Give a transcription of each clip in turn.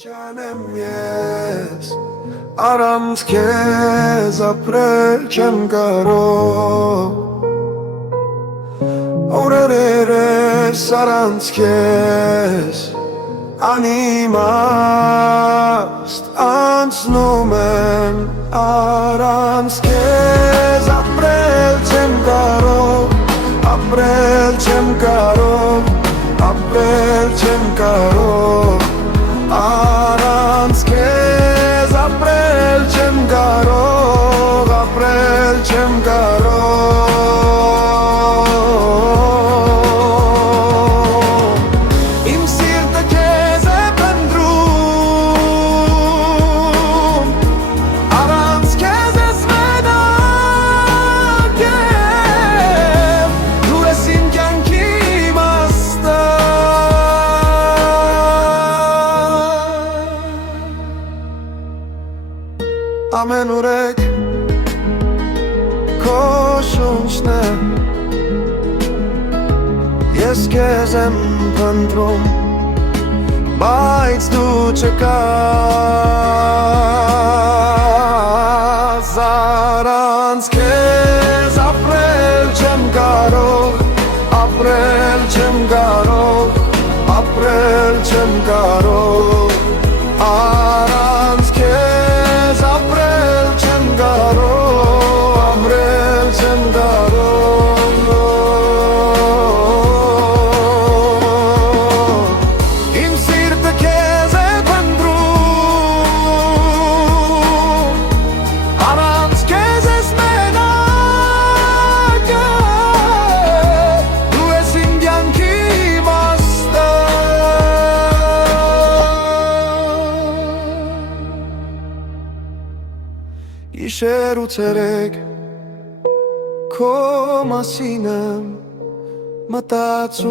Ջանեմ ես առանց քեզ ապրել չեմ կարող օրերս առանց քեզ անիմաստ անցնում են առանց քեզ ապրել չեմ կարող ապրել չեմ կարող ապրել չեմ կարող Առանց քեզ ապրել չեմ կարող, ապրել չեմ կարող Իմ սիրտը քեզ է փնտրում Առանց քեզ ես մենակ եմ Դու ես իմ կյանքի իմաստը Ամեն ուրեք քո շունչն է Ես քեզ եմ փնտրում Բայց դու չկաս Առանց քեզ ապրել չեմ կարող Ապրել չեմ կարող Ապրել չեմ կարող Առանց քեզ ապրել չեմ կարող Ապրել չեմ կարող Իմ սիրտը քեզ է փնտրում Առանց քեզ ես մենակ Դու ես իմ կյանքի իմաստը Գիշեր ու ցերեկ քո մասին եմ մտածում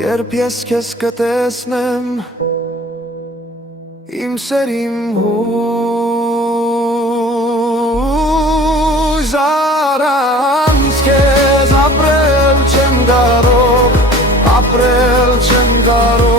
Երբ ես քեզ կտեսնեմ իմ սերիմ հույզ Առանց քեզ ապրել չեմ կարող ապրել չեմ կարող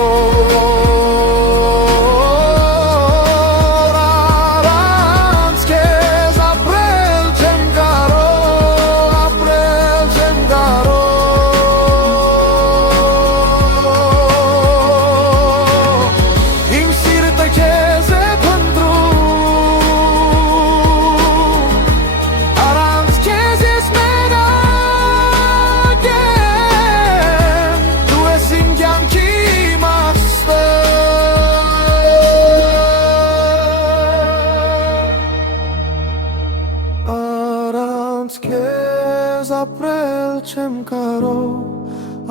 Քեզ ապրել չեմ կարող,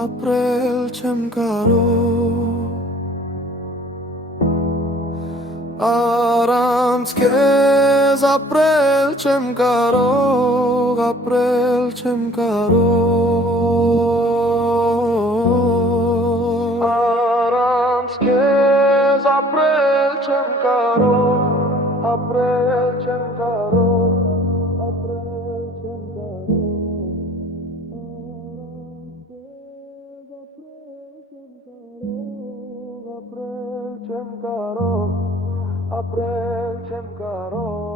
ապրել չեմ կարող Առանց քեզ ապրել չեմ կարող, ապրել չեմ կարող Առանց քեզ ապրել չեմ կարող, ապրել չեմ կարող Ապրել չեմ կարող, ապրել չեմ կարող